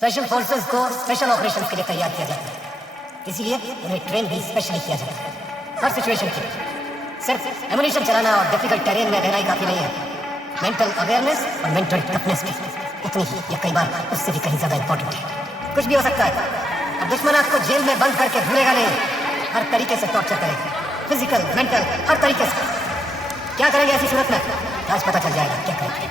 Special forces को special operations के लिए तैयार किया जाता है, इसीलिए उन्हें ट्रेन भी स्पेशली किया जाता है हर सिचुएशन के लिए। सिर्फ एमुनिशन चलाना और डिफिकल्ट टेरेन में रहना ही काफी नहीं है, मेंटल अवेयरनेस और मेंटल टफनेस भी उतनी ही या कई बार उससे भी कहीं ज्यादा इंपॉर्टेंट है। कुछ भी हो सकता है, अब दुश्मन आपको जेल में बंद करके भूलेगा नहीं, हर तरीके से टॉर्चर करेगा, फिजिकल मेंटल हर तरीके से। क्या करेंगे ऐसी सूरत में, आज पता चल जाएगा क्या करेंगे।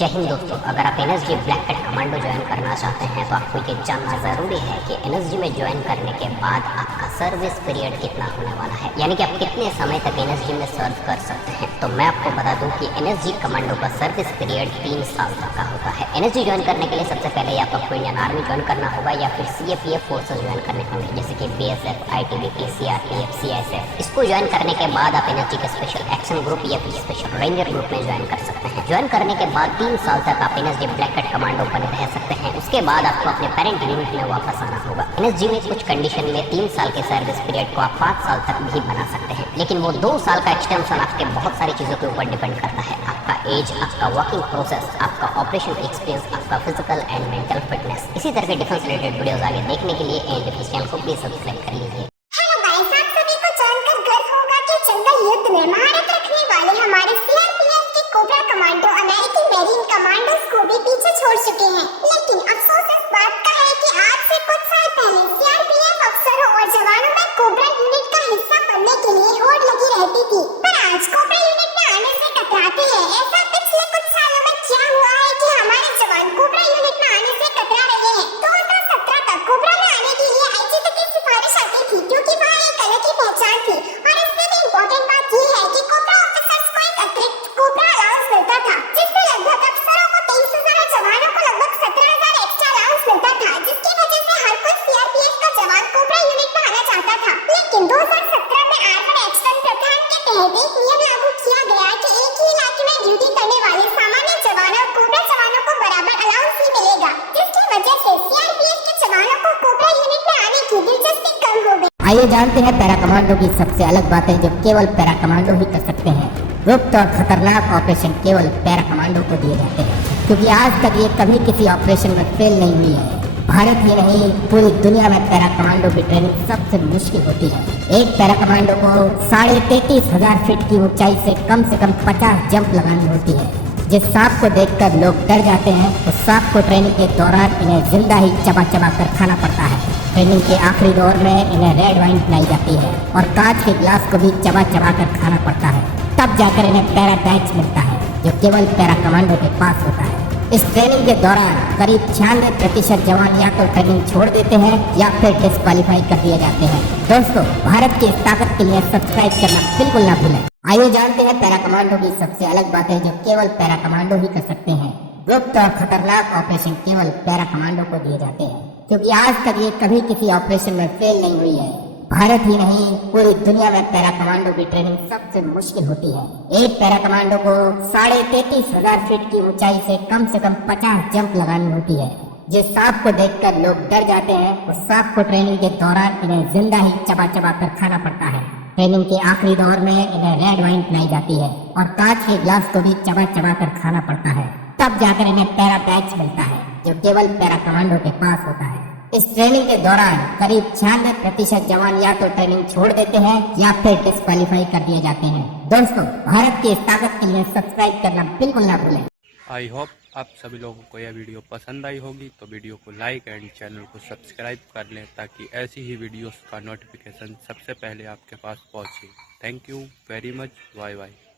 जय हिंद दोस्तों, अगर आप NSG black cat commando join करना चाहते हैं तो आपको ये जानना ज़रूरी है कि एनएसजी में ज्वाइन करने के बाद आपका सर्विस पीरियड कितना होने वाला है, यानी कि आप कितने समय तक एनएसजी में सर्व कर सकते हैं। तो मैं आपको बता दूं कि एनएसजी कमांडो का सर्विस पीरियड 3 साल तक का होता है। एनएसजी ज्वाइन करने के लिए सबसे पहले या तो आपको इंडियन आर्मी ज्वाइन करना होगा या फिर सीएपीएफ फोर्सेज ज्वाइन करने होंगे, जैसे कि बीएसएफ, आईटीबीपी, सीआरपीएफ, सीआईएसएफ। इसको ज्वाइन करने के बाद आप एनएसजी के स्पेशल एक्शन ग्रुप या फिर स्पेशल रेंजर ग्रुप में ज्वाइन कर सकते हैं। ज्वाइन करने के बाद 3 साल तक आप एनएसजी ब्लैक कैट कमांडो बने रह सकते हैं। उसके बाद आपको अपने पेरेंट यूनिट में वापस आना होगा। एनएसजी में कुछ कंडीशन में 3 साल के सर्विस पीरियड को आप 5 साल तक भी बना सकते हैं, लेकिन वो 2 साल का एक्सटेंशन आपके बहुत सारी चीजों के ऊपर डिपेंड करता है। आपका एज, आपका वर्किंग प्रोसेस, आपका ऑपरेशन एक्सपीरियंस, आपका फिजिकल एंड मेंटल फिटनेस। इसी तरह के डिफेंस रिलेटेड वीडियोस आगे देखने के लिए एंड डिफेंस चैनल को प्लीज सब्सक्राइब कर लीजिए। हेलो गाइस, आप सभी को जानकर गर्व होगा कि जंगल युद्ध में महारत रखने वाले हमारे सीआरपीएफ के कोबरा कमांडो अमेरिकी मेरीन कमांडोज को भी पीछे छोड़ चुके हैं। लेकिन अफसोस इस बात का है कि आज से कुछ साल पहले सीआरपीएफ अफसरों और जवानों में कोबरा यूनिट का हिस्सा बनने के लिए होड़ लगी रहती थी, पर आज कोबरा यूनिट में आने से कतराते हैं। ऐसा पिछले कुछ सालों में क्या हुआ है कि हमारे जवान कोबरा यूनिट में आने से कतरा रहे हैं। 2017 तक कोबरा में आने के लिए आईजी की सिफारिश आती थी, क्योंकि वहाँ एक अलग ही पहचान थी। और इससे भी इम्पोर्टेंट बात ये है कि कोबरा ऑफिसर्स को एक अतिरिक्त कोबरा अलाउंस मिलता था, जिससे लगभग अफसरों को 23,000 और जवानों को लगभग 17,000 एक्स्ट्रा अलाउंस मिलता था, जिसकी वजह से हर कोई सीआरपीएफ का जवान कोबरा यूनिट में आना चाहता था। लेकिन 2017 में आर्मर एक्शन प्रधान के तहत एक नियम लागू किया गया कि एक ही इलाके में ड्यूटी करने वाले सामान्य जवान और कोबरा जवानों को बराबर अलाउंस ही मिलेगा, जिसकी वजह से सीआरपीएफ के जवानों को कोबरा यूनिट में आने की दिलचस्पी कम हो गई। आइए जानते हैं पैरा कमांडो की सबसे अलग बातें जो केवल पैरा कमांडो ही कर सकते हैं। गुप्त और खतरनाक ऑपरेशन केवल पैरा कमांडो को दिए जाते हैं, क्योंकि आज तक ये कभी किसी ऑपरेशन में फेल नहीं हुई है। भारत ही नहीं, पूरी दुनिया में पैरा कमांडो की ट्रेनिंग सबसे मुश्किल होती है। एक पैरा कमांडो को 33,500 फीट की ऊंचाई से कम 50 जंप लगानी होती है। जिस सांप को देखकर लोग डर जाते हैं, उस सांप को ट्रेनिंग के दौरान इन्हें जिंदा ही चबा चबा कर खाना पड़ता है। ट्रेनिंग के आखिरी दौर में इन्हें रेड वाइन पिलाई जाती है और कांच के गिलास को भी चबा चबा कर खाना पड़ता है। तब जाकर इन्हें पैरा बैच मिलता है, जो केवल पैरा कमांडो के पास होता है। इस ट्रेनिंग के दौरान करीब 96% जवान या तो ट्रेनिंग छोड़ देते हैं या फिर डिस्क्वालीफाई कर दिए जाते हैं। दोस्तों, भारत की इस ताकत के लिए सब्सक्राइब करना बिल्कुल ना भूलें। आइए जानते हैं पैरा कमांडो की सबसे अलग बातें जो केवल पैरा कमांडो ही कर सकते हैं। गुप्त और खतरनाक ऑपरेशन केवल पैरा कमांडो को दिए जाते हैं, क्योंकि आज तक ये कभी किसी ऑपरेशन में फेल नहीं हुई है। भारत ही नहीं, पूरी दुनिया में पैरा कमांडो की ट्रेनिंग सबसे मुश्किल होती है। एक पैरा कमांडो को 33,500 फीट की ऊंचाई से कम 50 जंप लगानी होती है। जिस सांप को देखकर लोग डर जाते हैं, उस सांप को ट्रेनिंग के दौरान इन्हें जिंदा ही चबा चबा कर खाना पड़ता है। ट्रेनिंग के आखिरी दौर में इन्हें रेड वाइन पिलाई जाती है और कांच के गिलास को भी चबा चबा कर खाना पड़ता है। तब जाकर इन्हें पैरा बैच मिलता है, जो केवल पैरा कमांडो के पास होता है। इस ट्रेनिंग के दौरान करीब 96% जवान या तो ट्रेनिंग छोड़ देते हैं या फिर डिस्क्वालीफाई कर दिए जाते हैं। दोस्तों, भारत की इस ताकत के लिए सब्सक्राइब करना बिल्कुल ना भूलें। आई होप आप सभी लोगों को यह वीडियो पसंद आई होगी, तो वीडियो को लाइक एंड चैनल को सब्सक्राइब कर लें, ताकि ऐसी ही वीडियोस का नोटिफिकेशन सबसे पहले आपके पास पहुंचे। Thank you very much. Bye bye.